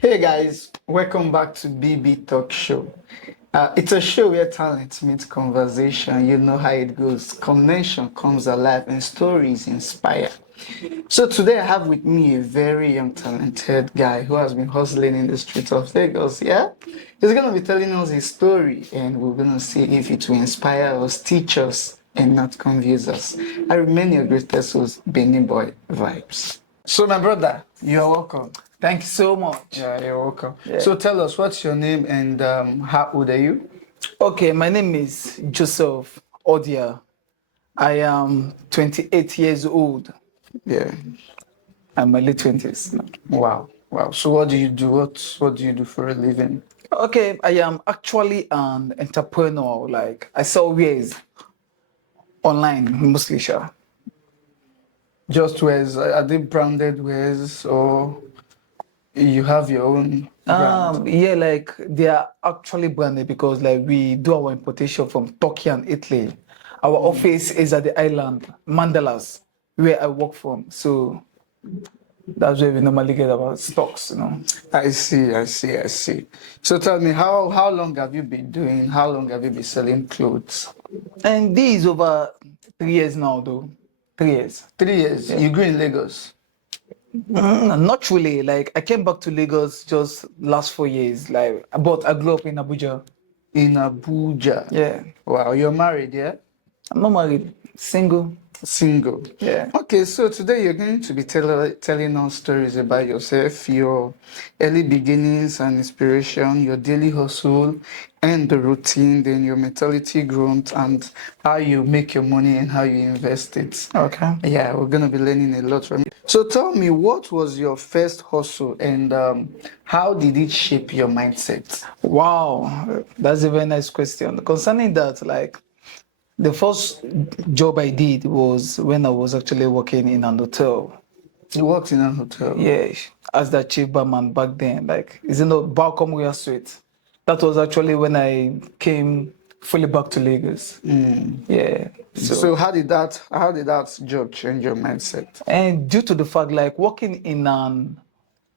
Hey guys, welcome back to BB Talk Show. It's a show where talent meets conversation. You know how it goes. Connection comes alive and stories inspire. So today I have with me a very young, talented guy who has been hustling in the streets of Lagos. Yeah, he's gonna be telling us his story, and we're gonna see if it will inspire us, teach us, and not confuse us. I remain your greatest host, Benny Boy Vibes. So my brother, you're welcome. Thank you so much. Yeah, you're welcome. Yeah. So tell us, what's your name and how old are you? Okay, my name is Joseph Odia. I am 28 years old. Yeah. I'm my late 20s now. Wow. Wow. So what do you do? What do you do for a living? Okay, I am actually an entrepreneur. Like I sell wares online, mostly sure. Just wares? Are they branded wares or you have your own brand? Yeah, like they are actually branded because like we do our importation from Turkey and Italy. Our office is at the island, Mandalas, where I work from. So that's where we normally get our stocks. I see. So tell me, how long have you been doing? How long have you been selling clothes? And this is over 3 years now, though. 3 years. 3 years. You grew in Lagos. Not really. Like I came back to Lagos just last 4 years. But I grew up in Abuja. In Abuja. Yeah. Wow. You're married, yeah? I'm not married. Single. Single. Yeah. Okay, so today you're going to be telling us stories about yourself, your early beginnings and inspiration, your daily hustle and the routine, then your mentality growth and how you make your money and how you invest it. Okay. Yeah, we're going to be learning a lot from you. So tell me, what was your first hustle and how did it shape your mindset? Wow. That's a very nice question. Concerning that, like the first job I did was when I was actually working in an hotel. You worked in a hotel? Yeah, as the chief barman back then. Like, is it not Balcom Royal Suite? That was actually when I came fully back to Lagos. Yeah. So how did that job change your mindset? And due to the fact, like working in an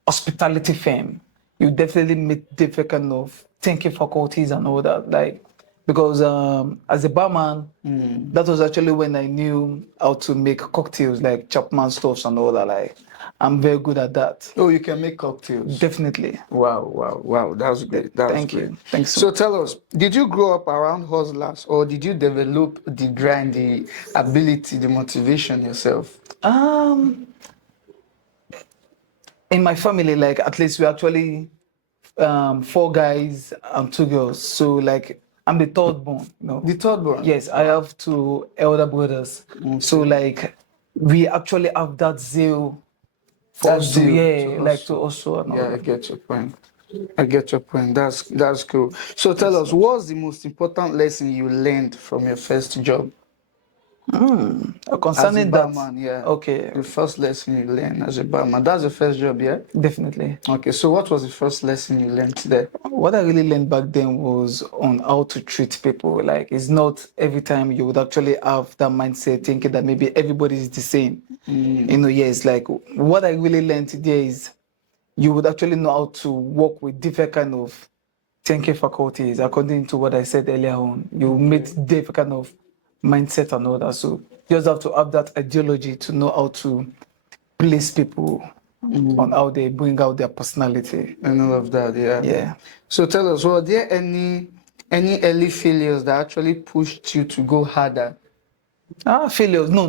hospitality firm, you definitely meet different kind of thinking faculties and all that. Like, because as a barman, that was actually when I knew how to make cocktails, like Chapman stuffs and all that. Like, I'm very good at that. Oh, you can make cocktails. Definitely. Wow. That's great. Thank you. Thanks so So much. tell us, did you grow up around hustlers or did you develop the grind, the ability, the motivation yourself? In my family, like at least we actually 4 guys and 2 girls. So like I'm the third born. The third one? Yes, I have 2 elder brothers. So like we actually have that zeal for That us to, zeal yeah, to like hustle. to also and all Yeah, I that. get your point. That's cool. So tell us, what's the most important lesson you learned from your first job? As a Concerning that, barman, yeah. okay, The first lesson you learned as a barman. That's the first job, yeah? definitely. Okay, so what was the first lesson you learned there? What I really learned back then was on how to treat people. Like it's not every time you would actually have that mindset thinking that maybe everybody is the same. Yes, like what I really learned there is you would actually know how to work with different kind of thinking faculties according to what I said earlier on. You meet different kind of mindset and all that. So you just have to have that ideology to know how to place people on how they bring out their personality. And all of that, yeah. Yeah. So tell us, were there any early failures that actually pushed you to go harder? Failures. No,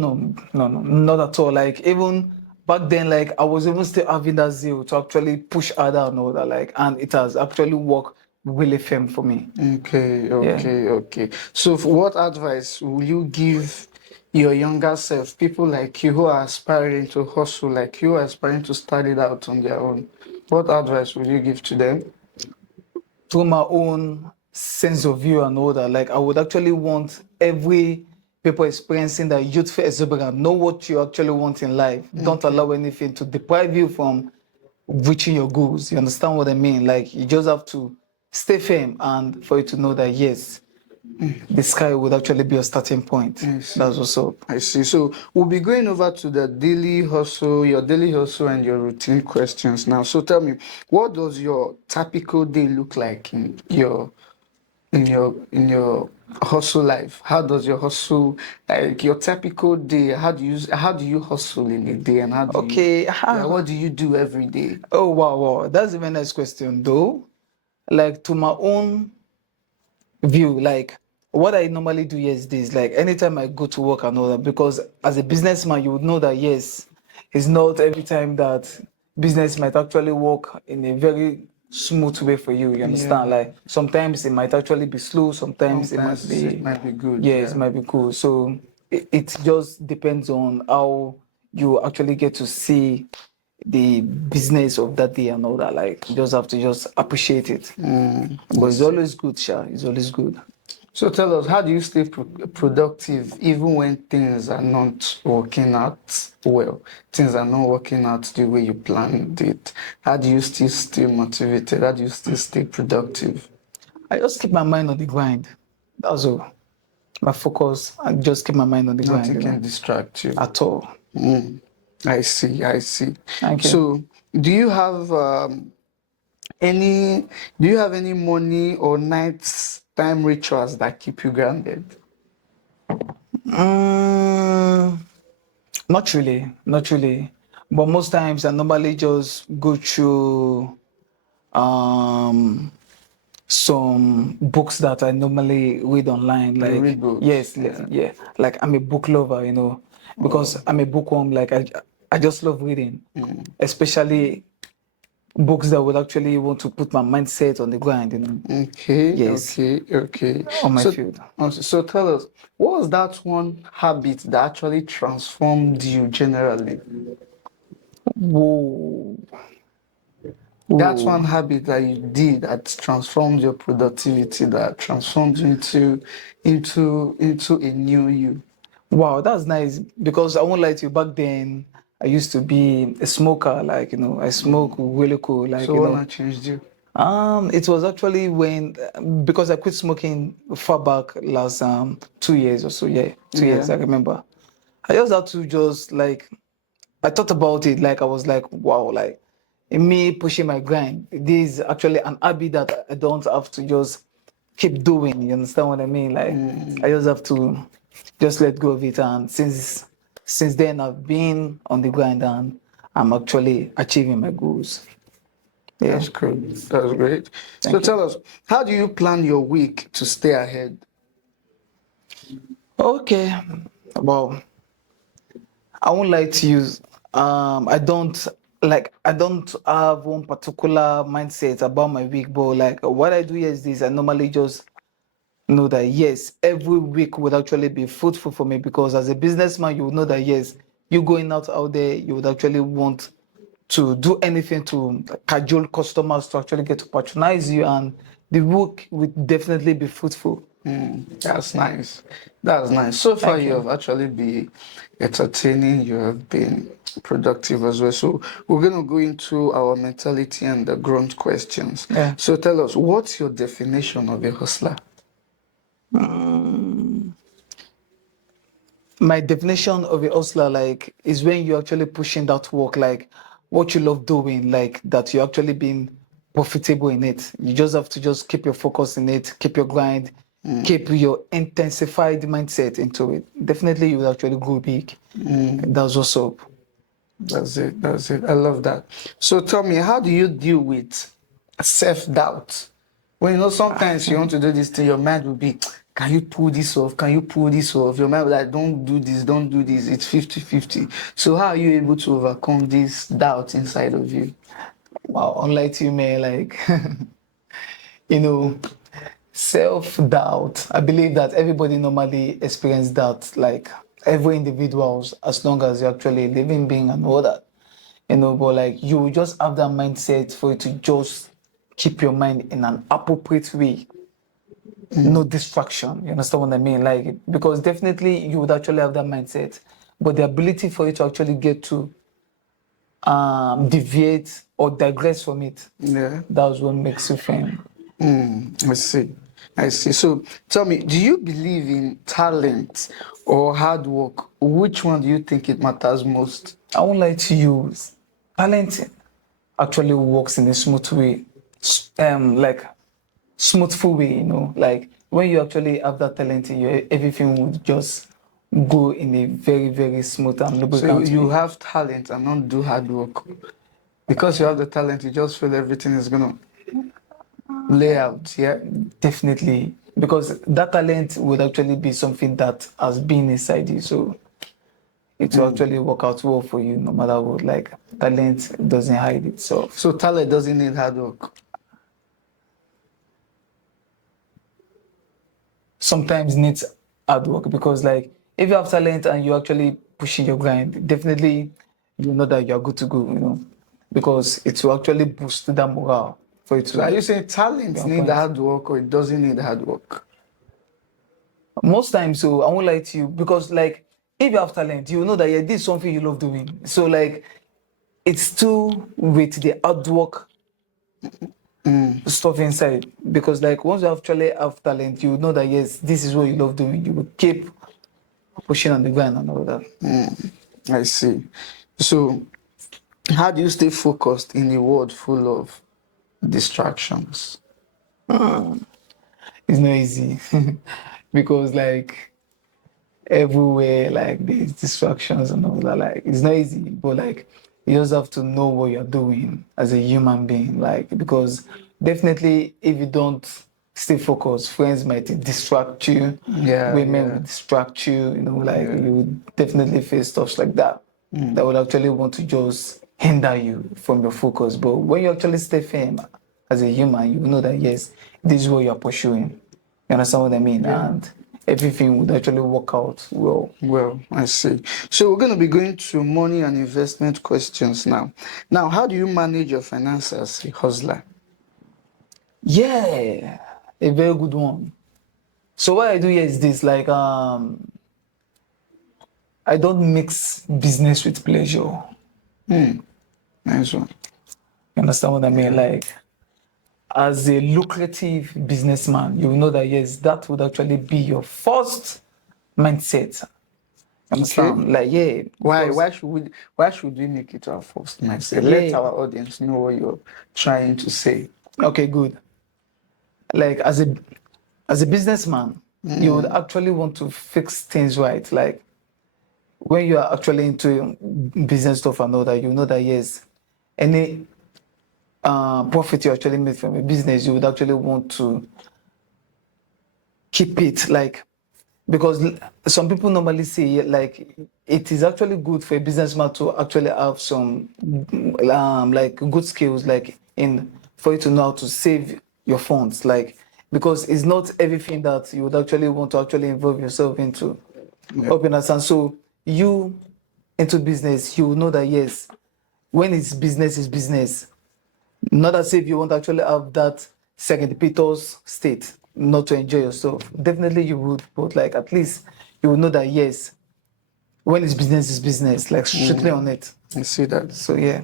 not at all. Like even back then, like I was even still having that zeal to actually push harder and all that. Like, and it has actually worked really firm for me. Okay. So what advice will you give your younger self, people like you who are aspiring to hustle, like you are aspiring to start it out on their own? What advice will you give to them? Through my own sense of view and all that, like I would actually want every people experiencing that youthful exuberance, know what you actually want in life. Don't allow anything to deprive you from reaching your goals. You understand what I mean? Like you just have to stay firm and for you to know that yes, the sky would actually be a starting point. That's what's up. I see. So we'll be going over to the daily hustle, your daily hustle and your routine questions now. So tell me, what does your typical day look like in your hustle life? How does your hustle, like your typical day, how do you hustle in a day, and Okay. what do you do every day? Oh, wow. That's a very nice question, though. Like, to my own view, like, what I normally do is this, like, anytime I go to work and all that, because as a businessman, you would know that, yes, it's not every time that business might actually work in a very smooth way for you. You understand? Yeah. Like, sometimes it might actually be slow, sometimes it might Sometimes it be, might be good. yes, it might be cool. So it just depends on how you actually get to see the business of that day and all that. Like, you just have to just appreciate it. But it's always good, Sha. It's always good. So tell us, how do you stay productive even when things are not working out well? Things are not working out the way you planned it. How do you still stay motivated? How do you still stay productive? I just keep my mind on the grind. That's all. My focus. I just keep my mind on the grind, Nothing can distract you. at all. I see, I see. Thank you. So, do you have any do you have any morning or night time rituals that keep you grounded? Mm, not really, not really. But most times I normally just go through um some books that I normally read online. You Like, read books? yes, Yeah. yeah. Like, I'm a book lover, because I'm a bookworm. Like, I just love reading, especially books that would actually want to put my mindset on the grind. Okay, Yes, okay. on my So, field. so tell us, what was that one habit that actually transformed you generally? Whoa, That's one whoa. habit that you did that transformed your productivity, that transformed you into a new you. Wow, that's nice because I won't lie to you. Back then, I used to be a smoker. Like, I smoke really cool. Like, So what not changed you? it was actually when because I quit smoking far back last 2 years or so. Yeah, 2 years. Yeah. I remember. I just had to just like I thought about it. Like, I was like, wow, like me pushing my grind. This is actually an habit that I don't have to just keep doing. You understand what I mean? Like, I just have to just let go of it. And since then, I've been on the grind and I'm actually achieving my goals. Yeah. That's cool. That's great. So Thank you. tell us, how do you plan your week to stay ahead? Okay. Well, I won't lie to you. I don't have one particular mindset about my week, but like what I do here is this. I normally just know that yes, every week would actually be fruitful for me because as a businessman, you would know that yes, you going out there, you would actually want to do anything to cajole customers to actually get to patronize you, and the work would definitely be fruitful. That's nice. That's nice. So far, Thank you you. have actually been entertaining. You have been productive as well. So we're gonna go into our mentality and the grunt questions. Yeah. So tell us, what's your definition of a hustler? My definition of a hustler like is when you're actually pushing that work, like what you love doing, like that you're actually being profitable in it. You just have to just keep your focus in it, keep your grind, keep your intensified mindset into it. Definitely you will actually go big. That's what's up. That's it. That's it. I love that. So tell me, how do you deal with self-doubt? When sometimes you want to do this thing, your mind will be, can you pull this off? Can you pull this off? Your mind will be like, don't do this, don't do this. It's 50-50. So how are you able to overcome this doubt inside of you? Wow, unlike you, man, like you know, self-doubt. I believe that everybody normally experience that, like every individuals, as long as you're actually a living being and all that. But like you will just have that mindset for you to just keep your mind in an appropriate way. No distraction. You understand what I mean? Like, because definitely you would actually have that mindset. But the ability for you to actually get to deviate or digress from it, Yeah. that's what makes you fame. I see. I see. So tell me, do you believe in talent or hard work? Which one do you think it matters most? I won't lie to you. Talent actually works in a smooth way, like smoothful way. Like when you actually have that talent in you, everything would just go in a very, very smooth and So you, lubricant you way. have talent and not do hard work. Because you have the talent, you just feel everything is gonna lay out. Yeah. Definitely, because that talent would actually be something that has been inside you, so it will actually work out well for you no matter what. Like talent doesn't hide itself. So talent doesn't need hard work. Sometimes needs hard work because like if you have talent and you're actually pushing your grind, definitely you know that you're good to go, because it will actually boost that morale for you So are to you saying talent on need point. hard work or it doesn't need hard work? Most times, so I won't lie to you because like if you have talent, you know that yeah, this is something you love doing. So like it's still with the hard work stuff inside because like once you actually have talent, you know that yes, this is what you love doing. You will keep pushing on the ground and all that. I see. So how do you stay focused in a world full of distractions? It's not easy because like everywhere like there's distractions and all that. Like it's not easy, but like you just have to know what you're doing as a human being. Like because definitely if you don't stay focused, friends might distract you, Yeah, women yeah. will distract you, like you would definitely face stuff like that. That would actually want to just hinder you from your focus. But when you actually stay firm as a human, you know that yes, this is what you're pursuing. You understand what I mean? Yeah. And everything would actually work out well. Well, I see. So we're going to be going to money and investment questions now. Now, how do you manage your finances as a hustler? Yeah, a very good one. So what I do here is this, like I don't mix business with pleasure. Nice one. You understand what I mean? Like as a lucrative businessman, you know that yes, that would actually be your first mindset. You Okay. understand? Like yeah, Why? because Why should we make it our first mindset? Let yeah, our audience know what you're trying to say. okay, good. Like as a businessman, you would actually want to fix things right. Like when you are actually into business stuff and all that, you know that yes, any profit you actually make from a business, you would actually want to keep it. Like because some people normally say like it is actually good for a businessman to actually have some like good skills like in for you to know how to save your funds, like because it's not everything that you would actually want to actually involve yourself into. Hope you understand. So you into business, you know that yes, when it's business is business. Not as if you want to actually have that serendipitous state, not to enjoy yourself. Definitely you would, but like at least you will know that yes, when it's business is business, like strictly on it. I see that. So yeah.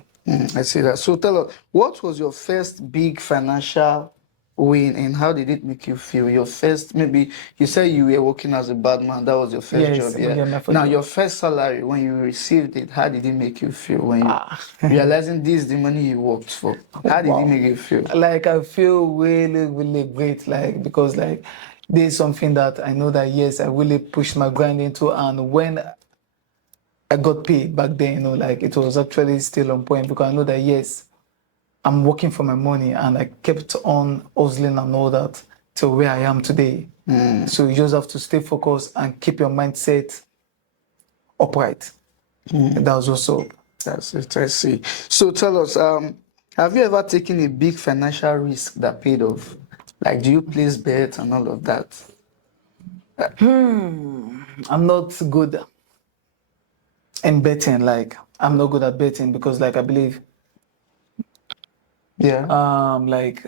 I see that. So tell us, what was your first big financial win and how did it make you feel? Your first, maybe you said you were working as a barman, that was your first Yes, job, yeah? my first Now, job. your first salary, when you received it, how did it make you feel when you Ah. realizing this is the money you worked for? How did it Wow. make you feel? Like I feel really, really great, like because like there's something that I know that yes, I really pushed my grind into, and when I got paid back then, like it was actually still on point because I know that yes, I'm working for my money and I kept on hustling and all that till where I am today. So you just have to stay focused and keep your mindset upright. That's what's up. That's it, I see. So tell us, have you ever taken a big financial risk that paid off? Like, do you place bets and all of that? I'm not good in betting. Like I'm not good at betting because like I believe Yeah. like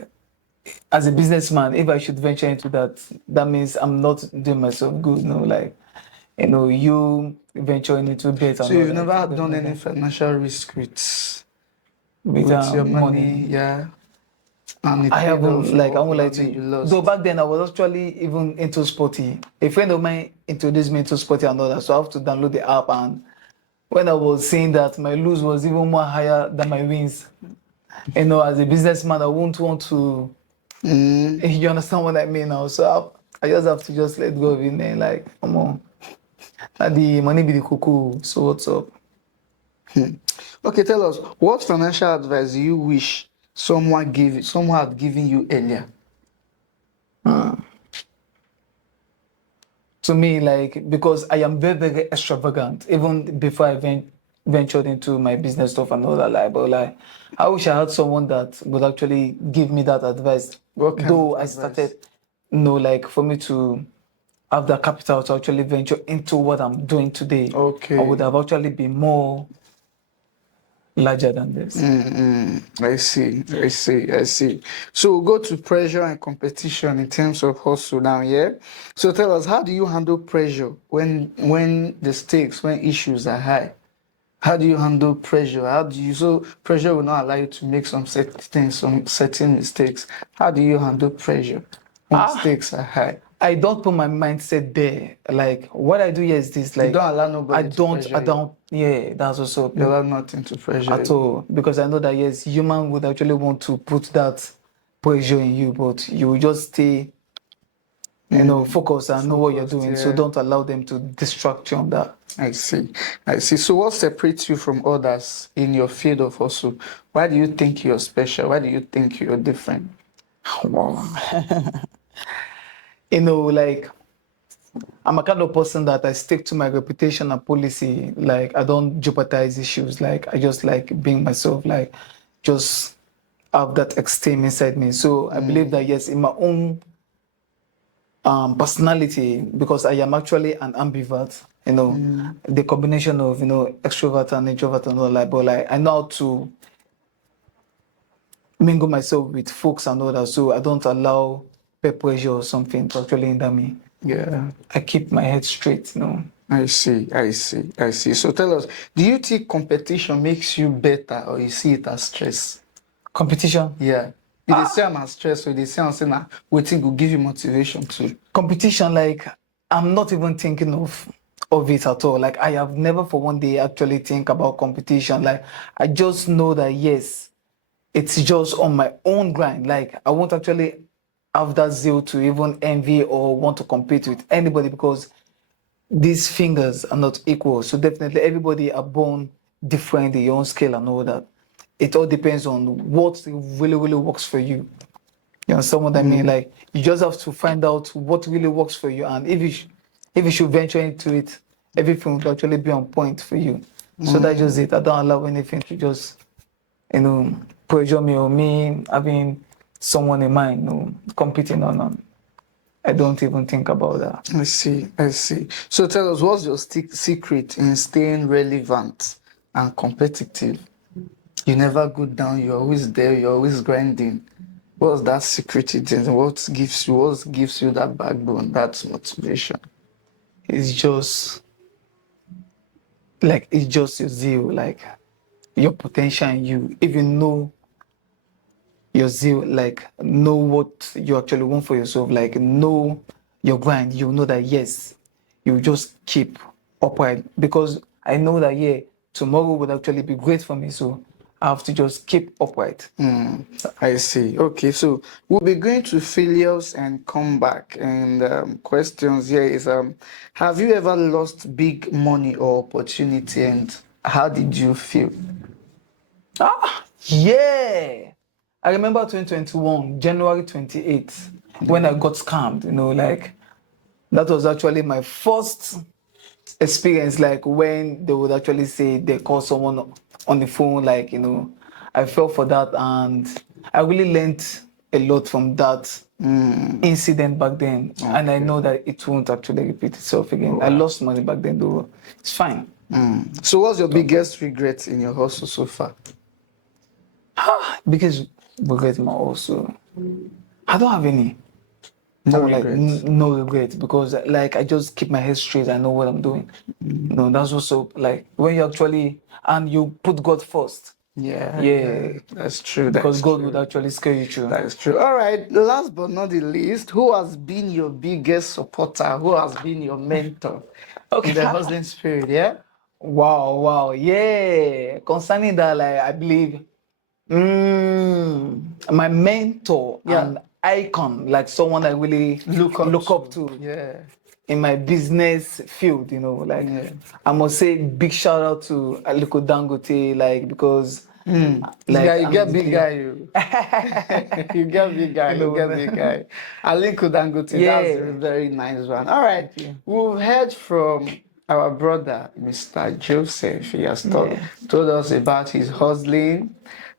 as a businessman, if I should venture into that, that means I'm not doing myself good. Like you venturing into bet So and all you've that. never done any Definitely. financial risk with With your money. money, yeah? And it I paid haven't, off, like, I or won't lie to probably you you. lost. Though back then I was actually even into sporty. A friend of mine introduced me into sporty and all that, so I have to download the app. And when I was seeing that my lose was even more higher than my wins, as a businessman, I won't want to. You understand what I mean now? So I just have to just let go of it, man. Like, come on, and the money be the cuckoo. So what's up? Okay, tell us, what financial advice do you wish someone had given you earlier? To me, like, because I am very, very extravagant, even before I ventured into my business stuff and all that, like, but like, I wish I had someone that would actually give me that advice. What kind Though of I advice? started, like, for me to have the capital to actually venture into what I'm doing today, Okay. I would have actually been more larger than this. I see. So we'll go to pressure and competition in terms of hustle now, yeah? So tell us, how do you handle pressure when the stakes, when issues are high? How do you handle pressure? So pressure will not allow you to make some certain things, some certain mistakes. How do you handle pressure when stakes are high? I don't put my mindset there. Like, what I do here is this, You like, don't allow nobody to pressure you. yeah, that's also You allow nothing to pressure at you. all, because I know that yes, human would actually want to put that pressure in you, but you will just stay, focus and know what you're Focused, doing. So yeah. don't allow them to distract you on that. I see. So what separates you from others in your field of hustle? Why do you think you're special? Why do you think you're different? Wow. Like, I'm a kind of person that I stick to my reputation and policy. Like, I don't jeopardize issues. Like, I just like being myself. Like, just have that esteem inside me. So I believe that yes, in my own personality, because I am actually an ambivert, the combination of extrovert and introvert and all that, but like I know how to mingle myself with folks and all that, so I don't allow peer pressure or something to actually hinder me. Yeah. I keep my head straight. I see. So tell us, do you think competition makes you better, or you see it as stress? Competition. Yeah. You dey see am as stress, or you dey see am say na wetin go give you motivation to. Competition, like, I'm not even thinking of it at all. Like, I have never for one day actually think about competition. Like, I just know that yes, it's just on my own grind. Like, I won't actually have that zeal to even envy or want to compete with anybody, because these fingers are not equal. So definitely everybody are born different in your own scale and all that. It all depends on what really, really works for you. You understand what I mean? Like, you just have to find out what really works for you, and if you should venture into it, everything will actually be on point for you. So that's just it. I don't allow anything to just pressure me, or me having someone in mind, competing on. I don't even think about that. I see. So tell us, what's your secret in staying relevant and competitive? You never go down, you're always there, you're always grinding. What's that secret? What gives you that backbone, that motivation? It's just your zeal, like your potential in you. If you know your zeal, like know what you actually want for yourself, like know your grind, you know that yes, you just keep upright, because I know that tomorrow would actually be great for me. So I have to just keep upright. I see. Okay, so we'll be going to failures and comeback. And questions here is, have you ever lost big money or opportunity, and how did you feel? Yeah. I remember 2021, January 28th, when I got scammed, like that was actually my first experience, like when they would actually say they call someone on the phone, like, I fell for that, and I really learned a lot from that incident back then. And I know that it won't actually repeat itself again. I lost money back then, though. It's fine. So what's your biggest regret in your hustle so far? Because regret my also, I don't have any. No Like regrets. no regret, because like I just keep my head straight. I know what I'm doing. That's also like when you actually and you put God first. Yeah, that's true. because That's God true. would actually scare you through. That is true. All right. Last but not the least, who has been your biggest supporter? Who has been your mentor in the Okay. hustling spirit? Yeah. Wow, yeah. Concerning that, like I believe, my mentor Yeah. and icon, like someone I really look up to Yeah. in my business field, like Yeah. I must say big shout out to Aliko Dangote, like because This guy, like you get big guy, you. You get big guy, you get big man. guy. Aliko Dangote, that's a Yeah. very nice one. All right, Thank you. we've heard from our brother, Mr. Joseph. He has Yeah. told us about his hustling,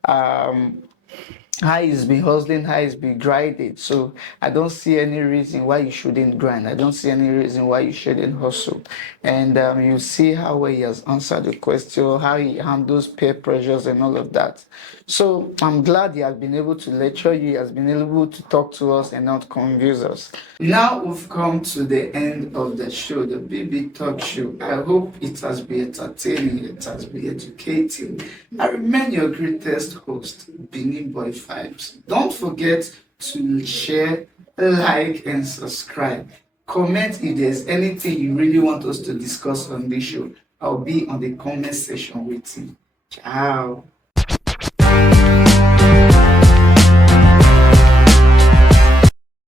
um, how he's been hustling, how he's been grinding. So I don't see any reason why you shouldn't grind. I don't see any reason why you shouldn't hustle. And you see how well he has answered the question, how he handles peer pressures and all of that. So I'm glad he has been able to lecture you, he has been able to talk to us and not confuse us. Now we've come to the end of the show, the BB Talk Show. I hope it has been entertaining, it has been educating. I remain your greatest host, Benin Boy Vibes. Don't forget to share, like, and subscribe. Comment if there's anything you really want us to discuss on this show. I'll be on the comment section waiting. Ciao.